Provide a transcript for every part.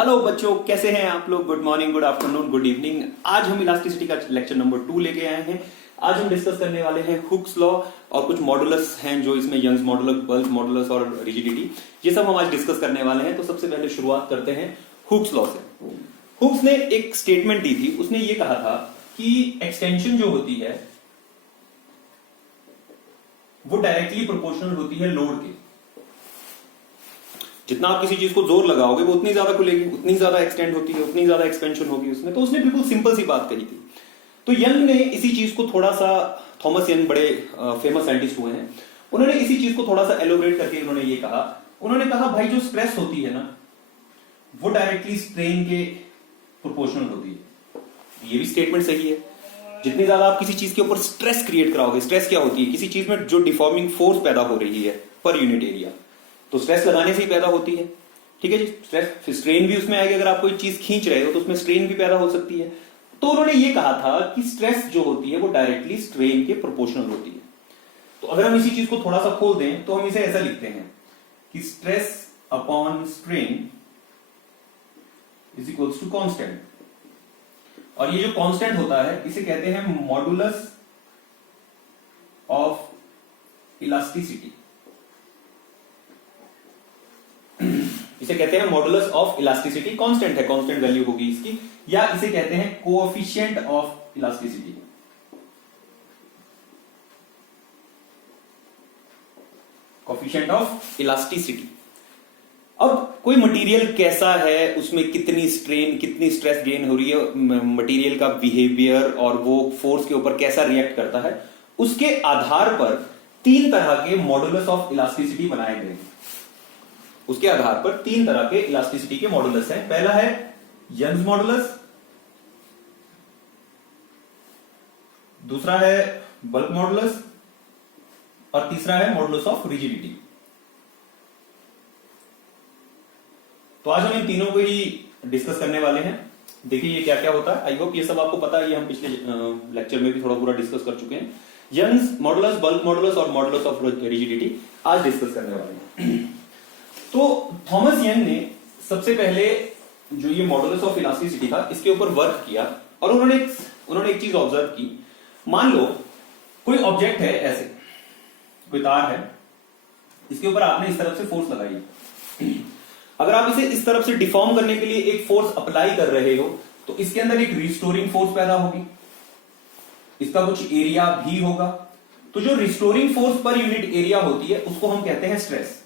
Hello बच्चों, कैसे हैं आप लोग। Good morning, good afternoon, good evening. आज हम इलास्टिसिटी का लेक्चर नंबर 2 लेके आए हैं। आज हम डिस्कस करने वाले हैं हुक्स लॉ और कुछ मॉडुलस हैं जो इसमें यंग्स मॉडुलस, बल्क मॉडुलस और रिजिडिटी, ये सब हम आज डिस्कस करने वाले हैं। तो सबसे पहले शुरुआत करते हैं हुक्स लॉ से। हुक्स ने एक स्टेटमेंट दी थी, उसने ये कहा था कि एक्सटेंशन जो होती है वो डायरेक्टली प्रोपोर्शनल होती है लोड के। जितना आप किसी चीज को जोर लगाओगे वो उतनी ज्यादा खुलेगी, उतनी ज्यादा एक्सटेंड होती है, उतनी ज्यादा एक्सपेंशन होगी उसमें। तो उसने बिल्कुल सिंपल सी बात कही थी। तो यंग ने इसी चीज को थोड़ा सा, थॉमस यंग बड़े फेमस साइंटिस्ट हुए हैं, उन्होंने इसी चीज को थोड़ा सा एलोबरेट करके उन्होंने ये कहा, उन्होंने कहा भाई जो स्ट्रेस होती है ना वो डायरेक्टली स्ट्रेन के प्रोपोर्शनल होती है। ये भी स्टेटमेंट सही है। जितनी ज्यादा आप किसी चीज के ऊपर स्ट्रेस क्रिएट कराओगे, स्ट्रेस क्या होती है, किसी चीज में जो डिफॉर्मिंग फोर्स पैदा हो रही है पर यूनिट एरिया, तो स्ट्रेस लगाने से ही पैदा होती है। ठीक है जी, स्ट्रेस स्ट्रेन भी उसमें आएगी। अगर आप कोई चीज खींच रहे हो तो उसमें स्ट्रेन भी पैदा हो सकती है। तो उन्होंने ये कहा था कि स्ट्रेस जो होती है वो डायरेक्टली स्ट्रेन के प्रोपोर्शनल होती है। तो अगर हम इसी चीज को थोड़ा सा खोल दें तो हम इसे ऐसा लिखते हैं कि stress upon strain is equals to constant. और ये जो कांस्टेंट होता है इसे कहते हैं मॉडुलस ऑफ इलास्टिसिटी। इसे कहते हैं मॉडुलस ऑफ इलास्टिसिटी। कांस्टेंट है, कांस्टेंट वैल्यू होगी इसकी, या इसे कहते हैं coefficient of elasticity. Coefficient of elasticity. अब कोई मटेरियल कैसा है, उसमें कितनी स्ट्रेन, कितनी स्ट्रेस गेन हो रही है, मटेरियल का बिहेवियर और वो फोर्स के ऊपर कैसा रिएक्ट करता है, उसके आधार पर 3 तरह के मॉडुलस ऑफ इलास्टिसिटी बनाए गए हैं। उसके आधार पर 3 तरह के इलास्टिसिटी के मॉडुलस हैं। पहला है यंग्स मॉडुलस, दूसरा है बल्क मॉडुलस और तीसरा है मॉडुलस ऑफ रिजिडिटी। तो आज हम इन तीनों को ही डिस्कस करने वाले हैं। देखिए ये क्या क्या होता है। आई होप ये सब आपको पता है, ये हम पिछले लेक्चर में भी थोड़ा पूरा डिस्कस कर चुके हैं। यंग्स मॉडुलस, बल्क मॉडुलस और मॉडुलस ऑफ रिजिडिटी आज डिस्कस करने वाले हैं। तो थॉमस यंग ने सबसे पहले जो ये मॉडुलस ऑफ इलास्टिसिटी था इसके ऊपर वर्क किया और उन्होंने एक चीज ऑब्जर्व की। मान लो कोई ऑब्जेक्ट है, ऐसे कोई तार है, इसके ऊपर आपने इस तरफ से फोर्स लगाई। अगर आप इसे इस तरफ से डिफॉर्म करने के लिए एक फोर्स अप्लाई कर रहे हो तो इसके अंदर एक रिस्टोरिंग फोर्स पैदा होगी, इसका कुछ एरिया भी होगा। तो जो restoring force per unit area होती है उसको हम कहते हैं स्ट्रेस।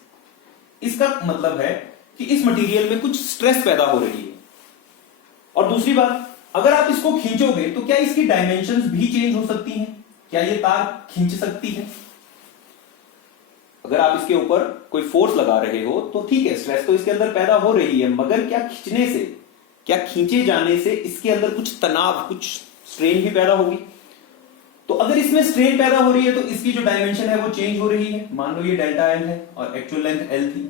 इसका मतलब है कि इस मटेरियल में कुछ स्ट्रेस पैदा हो रही है। और दूसरी बात, अगर आप इसको खींचोगे तो क्या इसकी डायमेंशंस भी चेंज हो सकती हैं? क्या ये तार खींच सकती है? अगर आप इसके ऊपर कोई फोर्स लगा रहे हो तो ठीक है, स्ट्रेस तो इसके अंदर पैदा हो रही है, मगर क्या खींचने से, क्या खींचे जाने से इसके अंदर कुछ तनाव, कुछ स्ट्रेन भी पैदा होगी? तो अगर इसमें स्ट्रेन पैदा हो रही है तो इसकी जो डायमेंशन है वो चेंज हो रही है। मान लो ये डेल्टा एल है और एक्चुअल लेंथ एल थी,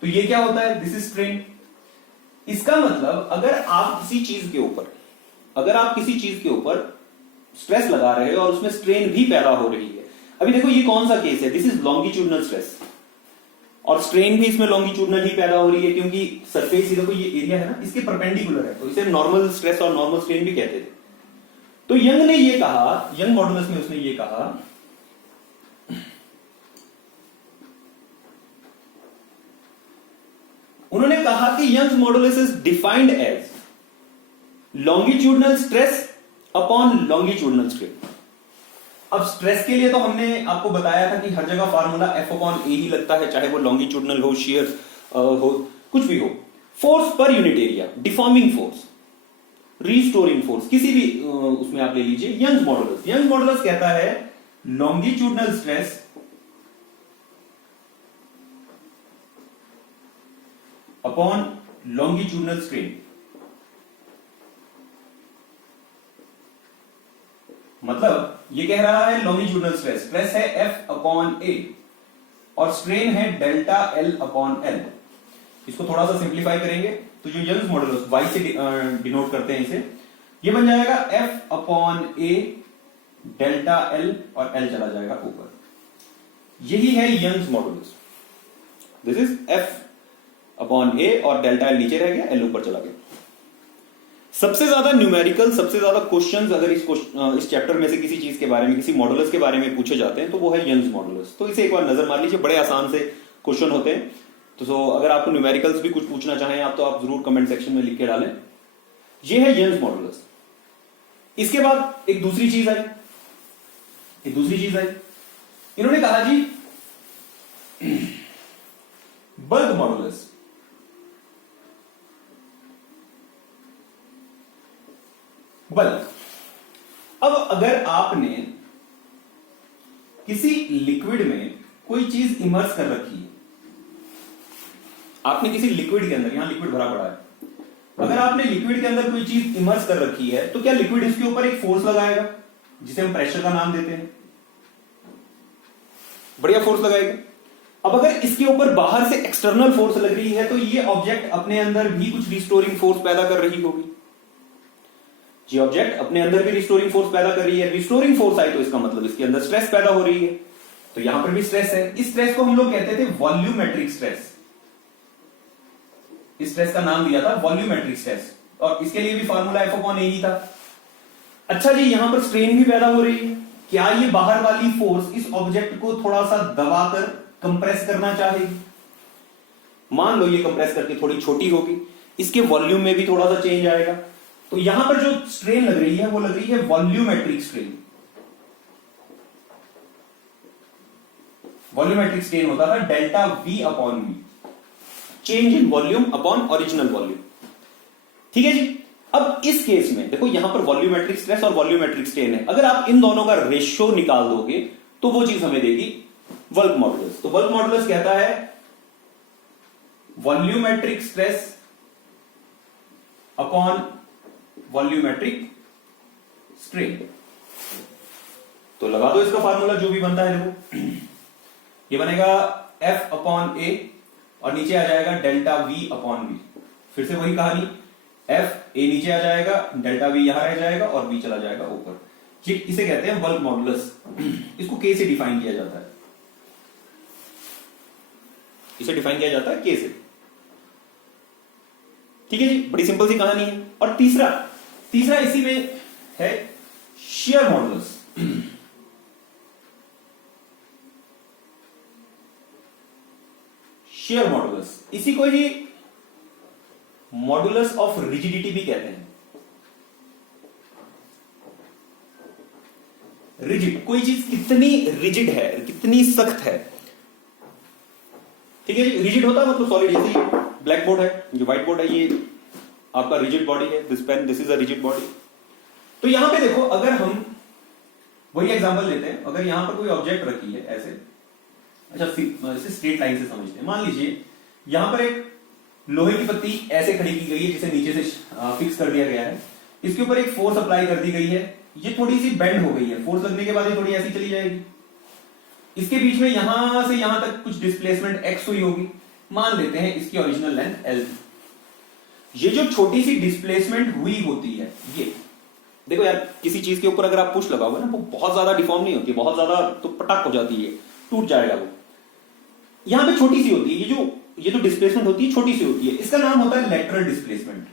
तो ये क्या होता है? This is strain. इसका मतलब अगर आप किसी चीज के ऊपर स्ट्रेस लगा रहे हो और उसमें स्ट्रेन भी पैदा हो रही है। अभी देखो ये कौन सा केस है, दिस इज लॉन्गिट्यूडनल स्ट्रेस, और स्ट्रेन भी इसमें लॉन्गिट्यूडनल ही पैदा हो रही है क्योंकि सरफेस, देखो ये एरिया है ना, इसके परपेंडिकुलर है, तो इसे नॉर्मल स्ट्रेस और नॉर्मल स्ट्रेन भी कहते थे। तो यंग ने ये कहा, यंग मॉडुलस में उसने ये कहा, उन्होंने कहा कि Young's modulus is defined as longitudinal stress upon longitudinal strain. अब स्ट्रेस के लिए तो हमने आपको बताया था कि हर जगह फार्मूला F अपॉन ए ही लगता है, चाहे वो लॉन्गिट्यूडनल हो, शियर हो, कुछ भी हो। Force per unit area, deforming force, restoring force, किसी भी उसमें आप ले लीजिए। यंग्स मॉडुलस कहता है longitudinal stress upon longitudinal strain. मतलब ये कह रहा है लॉन्गिट्यूडनल स्ट्रेस है F अपॉन ए और स्ट्रेन है डेल्टा एल अपॉन एल। इसको थोड़ा सा सिंप्लीफाई करेंगे तो जो यंग्स मॉडुलस y से डिनोट करते हैं इसे, ये बन जाएगा F upon A delta L और एल चला जाएगा ऊपर। यही है Young's modulus. This is F upon A और डेल्टा एल नीचे रह गया, एल ऊपर चला गया। सबसे ज्यादा न्यूमेरिकल, सबसे ज्यादा क्वेश्चंस अगर इस चैप्टर में से किसी चीज के बारे में, किसी मॉडुलस के बारे में पूछे जाते हैं तो वो है यंग्स मॉडुलस। तो इसे एक बार नजर मार लीजिए, बड़े आसान से क्वेश्चन होते हैं। तो अगर आपको न्यूमेरिकल्स भी कुछ पूछना चाहें आप, तो आप जरूर कमेंट सेक्शन में लिख के डालें। ये है यंग्स मॉडुलस। इसके बाद एक दूसरी चीज आई, इन्होंने कहा जी बल्क मॉडुलस। बल्क, अब अगर आपने किसी लिक्विड में कोई चीज इमर्स कर रखी है, आपने किसी लिक्विड के अंदर, यहां लिक्विड भरा पड़ा है, अगर आपने लिक्विड के अंदर कोई चीज इमर्स कर रखी है, तो क्या लिक्विड इसके ऊपर एक फोर्स लगाएगा जिसे हम प्रेशर का नाम देते हैं, बढ़िया फोर्स लगाएगा। अब अगर इसके ऊपर बाहर से एक्सटर्नल फोर्स लग रही है, तो ये ऑब्जेक्ट अपने अंदर भी कुछ रिस्टोरिंग फोर्स पैदा कर रही होगी। ये ऑब्जेक्ट अपने अंदर भी रिस्टोरिंग फोर्स पैदा कर रही है। रिस्टोरिंग फोर्स आई तो इसका मतलब इसके अंदर स्ट्रेस पैदा हो रही है, तो यहां पर भी स्ट्रेस है। इस स्ट्रेस को हम लोग कहते थे वॉल्यूमेट्रिक स्ट्रेस। इस स्ट्रेस का नाम दिया था वॉल्यूमेट्रिक स्ट्रेस, और इसके लिए भी फार्मूला एफ अपॉन ए ही था। अच्छा जी, यहां पर स्ट्रेन भी पैदा हो रही है। क्या ये बाहर वाली फोर्स इस ऑब्जेक्ट को थोड़ा सा दबाकर कंप्रेस करना चाहेगी? मान लो ये कंप्रेस करके थोड़ी छोटी होगी, इसके वॉल्यूम में भी थोड़ा सा चेंज आएगा, तो यहां पर जो स्ट्रेन लग रही है वो लग रही है वॉल्यूमेट्रिक स्ट्रेन। वॉल्यूमेट्रिक स्ट्रेन होता था delta V upon V, change in volume upon original volume. ठीक है जी। अब इस केस में देखो, यहां पर वॉल्यूमेट्रिक स्ट्रेस और वॉल्यूमेट्रिक स्ट्रेन है। अगर आप इन दोनों का रेशियो निकाल दोगे तो वो चीज हमें देगी बल्क मॉडुलस। तो बल्क मॉडुलस कहता है volumetric stress upon volumetric strain. तो लगा दो इसका फार्मूला, जो भी बनता है देखो, ये बनेगा F अपॉन ए और नीचे आ जाएगा डेल्टा V अपॉन वी। फिर से वही कहानी, F ए नीचे आ जाएगा, डेल्टा V यहां रह जाएगा और V चला जाएगा ऊपर। इसे कहते हैं बल्क मॉडुलस। इसको K से डिफाइन किया जाता है, इसे डिफाइन किया जाता है K से। ठीक है जी, बड़ी सिंपल सी कहानी है। और तीसरा इसी में है शियर मॉडुलस। शियर मॉडुलस, इसी को ही मॉडुलस ऑफ रिजिडिटी भी कहते हैं। रिजिड, कोई चीज कितनी रिजिड है, कितनी सख्त है। ठीक है जी, रिजिड होता है मतलब सॉलिड। जैसे ब्लैक बोर्ड है, जो व्हाइट बोर्ड है, ये आपका रिजिड बॉडी है। This pen, this is a rigid body. तो यहां पे देखो, अगर हम वही एग्जांपल लेते हैं, अगर यहां पर कोई ऑब्जेक्ट रखी है ऐसे, अच्छा इसे स्ट्रेट लाइन से समझते हैं। मान लीजिए यहां पर एक लोहे की पत्ती ऐसे खड़ी की गई है, जिसे नीचे से फिक्स कर दिया गया है। इसके ऊपर एक फोर्स अप्लाई कर दी गई है, ये थोड़ी सी बेंड हो गई है। फोर्स लगने के बाद ये थोड़ी ऐसी चली जाएगी। इसके बीच में यहां से यहां तक कुछ डिस्प्लेसमेंट x हुई होगी। मान लेते हैं इसकी ओरिजिनल लेंथ l। ये जो छोटी सी डिस्प्लेसमेंट हुई होती है, ये देखो यार, किसी चीज के ऊपर अगर आप पुश लगाओगे ना, वो बहुत ज्यादा डिफॉर्म नहीं होती, बहुत ज्यादा तो पटक हो जाती है, टूट जाएगा वो। यहां पे छोटी सी होती है, ये जो डिस्प्लेसमेंट होती है छोटी सी होती है। इसका नाम होता है lateral displacement.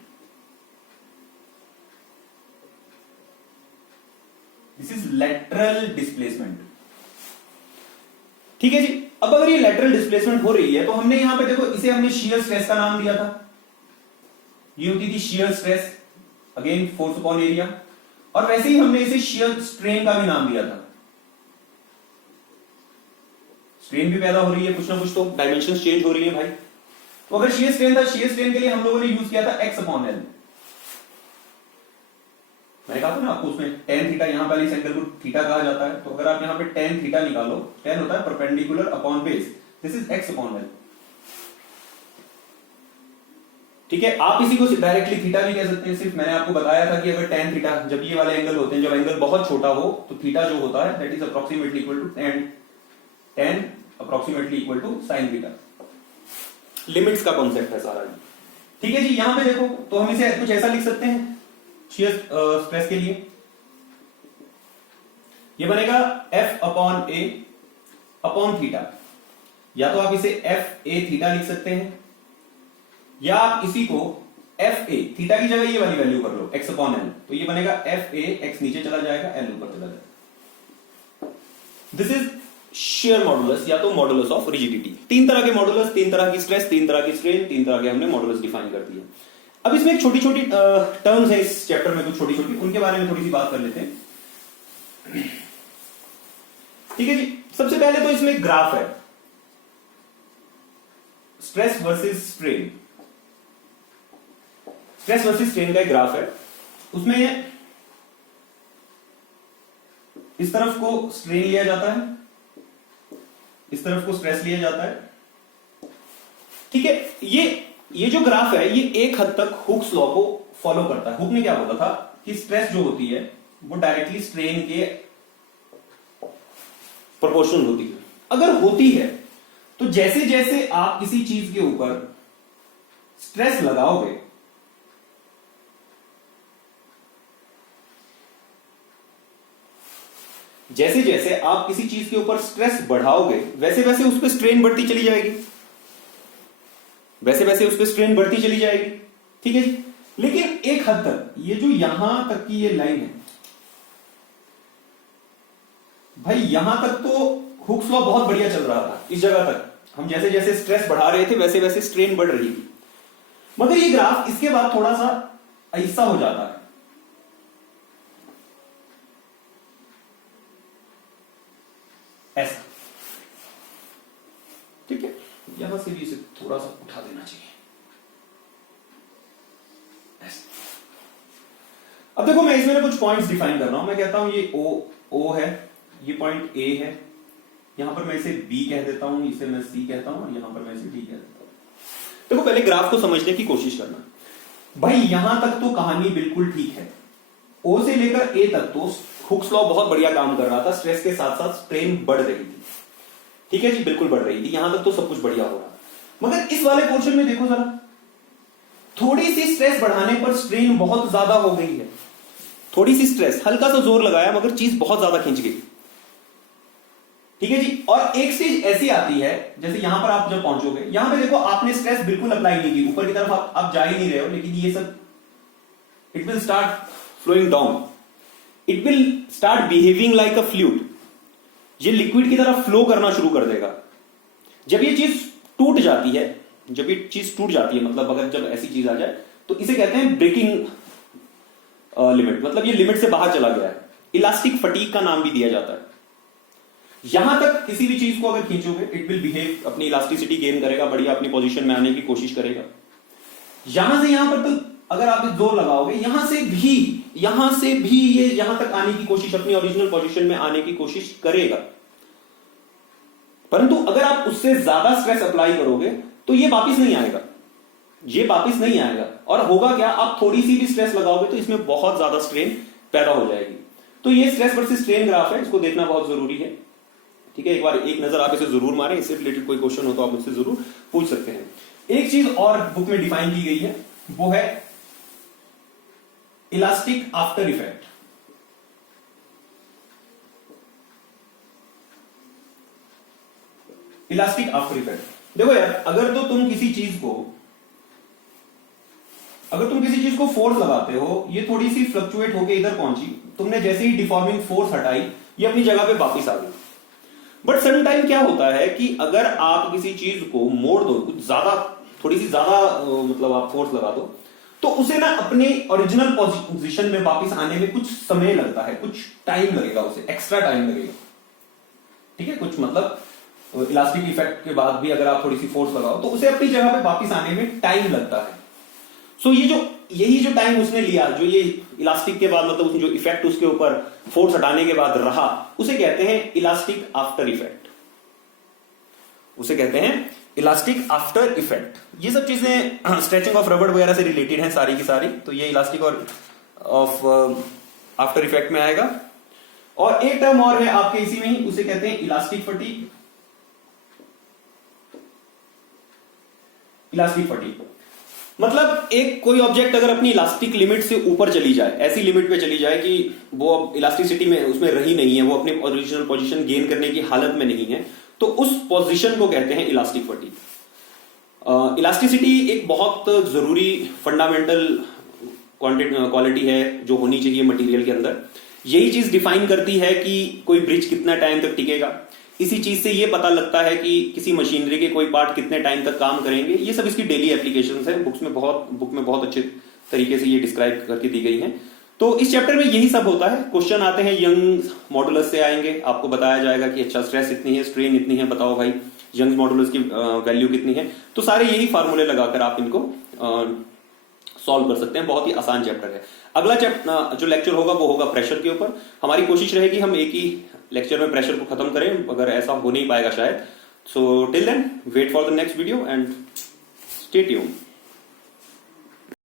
This is lateral displacement. ठीक है जी। अब अगर ये लेटरल डिस्प्लेसमेंट हो रही है, तो हमने यहां पे देखो, इसे हमने शियर स्ट्रेस का नाम दिया था। ये होती थी shear stress, again force upon area. और वैसे ही हमने इसे शियर स्ट्रेन का भी नाम दिया था। स्ट्रेन भी पैदा हो रही है, कुछ ना कुछ तो डायमेंशन चेंज हो रही है भाई। तो अगर शियर स्ट्रेन था, शियर स्ट्रेन के लिए हम लोगों ने यूज किया था x अपॉन l। मैंने कहा था ना आपको, उसमें tan थीटा, यहां पर इस एंगल को थीटा कहा जाता है। तो अगर आप यहां पे tan थीटा निकालो, tan होता है perpendicular upon base, this is x upon l। ठीक है, आप इसी को डायरेक्टली थीटा भी कह सकते हैं। सिर्फ मैंने आपको बताया था कि अगर tan थीटा, जब ये वाले एंगल होते हैं, जब एंगल बहुत छोटा हो, तो थीटा जो होता है that is approximately equal to tan approximately equal to sin theta. Limits का कॉन्सेप्ट है सारा। ठीक है जी। यहां पे देखो, तो हम इसे कुछ ऐसा लिख सकते हैं शियर स्ट्रेस के लिए। ये बनेगा F अपॉन ए अपॉन थीटा, या तो आप इसे F ए थीटा लिख सकते हैं, या आप इसी को एफ ए, थीटा की जगह ये वाली वैल्यू कर लो एक्स अपॉन एल, तो ये बनेगा एफ ए, एक्स नीचे चला जाएगा, एल ऊपर चला जाएगा। दिस इज शेयर मॉडुलस या तो मॉडुलस ऑफ रिजिडिटी। तीन तरह के मॉडुलस, तीन तरह की स्ट्रेस, तीन तरह की स्ट्रेन, तीन तरह के हमने मॉडुलस डिफाइन कर दिए। अब इसमें एक छोटी छोटी टर्म्स है इस चैप्टर में, कुछ छोटी छोटी, उनके बारे में थोड़ी सी बात कर लेते हैं। ठीक है जी, सबसे पहले तो इसमें ग्राफ है, stress versus strain. Stress versus strain का एक ग्राफ है, उसमें इस तरफ को स्ट्रेन लिया जाता है, इस तरफ को स्ट्रेस लिया जाता है। ठीक है, ये जो ग्राफ है ये एक हद तक हुक्स लॉ को फॉलो करता है। हुक ने क्या बोला था कि स्ट्रेस जो होती है वो डायरेक्टली स्ट्रेन के प्रोपोर्शनल होती है। अगर होती है तो जैसे जैसे आप किसी चीज के ऊपर स्ट्रेस लगाओगे, जैसे जैसे आप किसी चीज के ऊपर स्ट्रेस बढ़ाओगे वैसे वैसे उस पर स्ट्रेन बढ़ती चली जाएगी, वैसे वैसे उस पर स्ट्रेन बढ़ती चली जाएगी। ठीक है जी, लेकिन एक हद तक ये जो यहां तक की ये लाइन है भाई, यहां तक तो हुक्स लॉ बहुत बढ़िया चल रहा था। इस जगह तक हम जैसे जैसे स्ट्रेस बढ़ा रहे थे वैसे वैसे स्ट्रेन बढ़ रही थी, मगर ये ग्राफ इसके बाद थोड़ा सा ऐसा हो जाता है, ऐसा। ठीक है, यहां से भी इसे थोड़ा सा उठा देना चाहिए ऐसा। अब देखो मैं इसमें कुछ पॉइंट्स डिफाइन कर रहा हूं। मैं कहता हूं ये ओ है, ये पॉइंट ए है, यहां पर मैं इसे बी कह देता हूं, इसे मैं सी कहता हूं, और यहां पर मैं इसे डी कह देता हूं। देखो पहले ग्राफ को समझने की कोशिश करना भाई। यहां तक तो कहानी बिल्कुल ठीक है, ओ से लेकर ए तक तो हुक्स लॉ बहुत बढ़िया काम कर रहा था, स्ट्रेस के साथ साथ स्ट्रेन बढ़ रही थी। ठीक है जी, बिल्कुल बढ़ रही थी, यहां तक तो सब कुछ बढ़िया हो रहा। मगर इस वाले पोर्शन में देखो जरा, थोड़ी सी स्ट्रेस बढ़ाने पर स्ट्रेन बहुत ज्यादा हो गई है। थोड़ी सी स्ट्रेस, हल्का सा जोर लगाया मगर चीज बहुत ज्यादा खींच गई। ठीक है जी, और एक स्टेज ऐसी आती है जैसे यहां पर आप जब पहुंचोगे, यहां पे देखो आपने स्ट्रेस बिल्कुल अप्लाई नहीं की, ऊपर की तरफ आप जा ही नहीं रहे हो, लेकिन ये सब it will start flowing down, it will start behaving like a fluid. ये लिक्विड की तरफ फ्लो करना शुरू कर देगा। जब ये चीज टूट जाती है, जब ये चीज टूट जाती है, मतलब अगर जब ऐसी चीज आ जाए तो इसे कहते हैं ब्रेकिंग लिमिट, मतलब ये लिमिट से बाहर चला गया है। इलास्टिक फटीग का नाम भी दिया जाता है। यहां तक किसी भी चीज को अगर खींचोगे इट विल बिहेव, अपनी इलास्टिसिटी गेन करेगा, बढ़िया अपनी पोजीशन में आने की कोशिश करेगा। यहां से यहां पर तो अगर आप जोर लगाओगे, यहां से भी ये यहां तक आने की कोशिश, अपनी ओरिजिनल पोजीशन में आने की कोशिश करेगा। परंतु अगर आप उससे ज्यादा स्ट्रेस अप्लाई करोगे तो ये वापस नहीं आएगा, ये वापस नहीं आएगा। और होगा क्या, आप थोड़ी सी भी स्ट्रेस लगाओगे तो इसमें बहुत ज्यादा स्ट्रेन पैदा हो जाएगी। तो ये स्ट्रेस वर्सेस स्ट्रेन ग्राफ है, इसको देखना बहुत जरूरी है। ठीक है, एक बार एक नजर आप इसे जरूर मारें, इससे रिलेटेड कोई क्वेश्चन हो तो आप मुझसे जरूर पूछ सकते हैं। एक चीज और बुक में डिफाइन की गई है, वो है elastic after effect. Elastic after effect, देखो यार, अगर तुम किसी चीज को फोर्स लगाते हो, ये थोड़ी सी फ्लक्चुएट होके इधर पहुंची, तुमने जैसे ही डिफॉर्मिंग फोर्स हटाई, ये अपनी जगह पे वापस आ गई। बट सम टाइम क्या होता है कि अगर आप किसी चीज को मोड़ दो, कुछ ज्यादा, थोड़ी सी ज्यादा मतलब आप फोर्स लगा दो, तो उसे ना अपने ओरिजिनल पोजीशन में वापस आने में कुछ समय लगता है, कुछ टाइम लगेगा, उसे एक्स्ट्रा टाइम लगेगा। ठीक है, कुछ मतलब इलास्टिक इफेक्ट के बाद भी अगर आप थोड़ी सी फोर्स लगाओ तो उसे अपनी जगह पे वापस आने में टाइम लगता है। सो यही जो टाइम उसने लिया, जो ये इलास्टिक के बाद मतलब उसने जो इफेक्ट उसके ऊपर फोर्स हटाने के बाद रहा, उसे कहते हैं इलास्टिक आफ्टर इफेक्ट। उसे कहते हैं इलास्टिक आफ्टर इफेक्ट। ये सब चीजें स्ट्रेचिंग ऑफ रबड़ वगैरह से रिलेटेड हैं सारी की सारी, तो ये इलास्टिक और ऑफ आफ्टर इफेक्ट में आएगा। और एक टर्म और है आपके इसी में ही, उसे कहते हैं इलास्टिक फटीग। इलास्टिक फटीग मतलब एक कोई ऑब्जेक्ट अगर अपनी इलास्टिक लिमिट से ऊपर चली जाए, ऐसी लिमिट पे चली जाए कि वो अब इलास्टिसिटी में उसमें रही नहीं है, वो अपनी ओरिजिनल पोजीशन गेन करने की हालत में नहीं है, तो उस पोजीशन को कहते हैं इलास्टिक फटीग। इलास्टिसिटी एक बहुत जरूरी फंडामेंटल क्वालिटी है जो होनी चाहिए मटेरियल के अंदर। यही चीज डिफाइन करती है कि कोई ब्रिज कितना टाइम तक टिकेगा। इसी चीज से ये पता लगता है कि किसी मशीनरी के कोई पार्ट कितने टाइम तक काम करेंगे। ये सब इसकी डेली एप्लीकेशंस है, बुक में बहुत अच्छे तरीके से ये डिस्क्राइब करके दी गई है। तो इस चैप्टर में यही सब होता है। क्वेश्चन आते हैं यंग्स मॉडुलस से आएंगे, आपको बताया जाएगा कि अच्छा स्ट्रेस इतनी है, स्ट्रेन इतनी है, बताओ भाई यंग्स मॉडुलस की वैल्यू कितनी है। तो सारे यही फार्मूले लगाकर आप इनको सॉल्व कर सकते हैं। बहुत ही आसान चैप्टर है। अगला चैप्टर जो लेक्चर होगा वो होगा प्रेशर के ऊपर। हमारी कोशिश रहेगी हम एक ही लेक्चर में प्रेशर को खत्म करें, अगर ऐसा हो नहीं पाएगा शायद। So till then wait for the next video and stay tuned.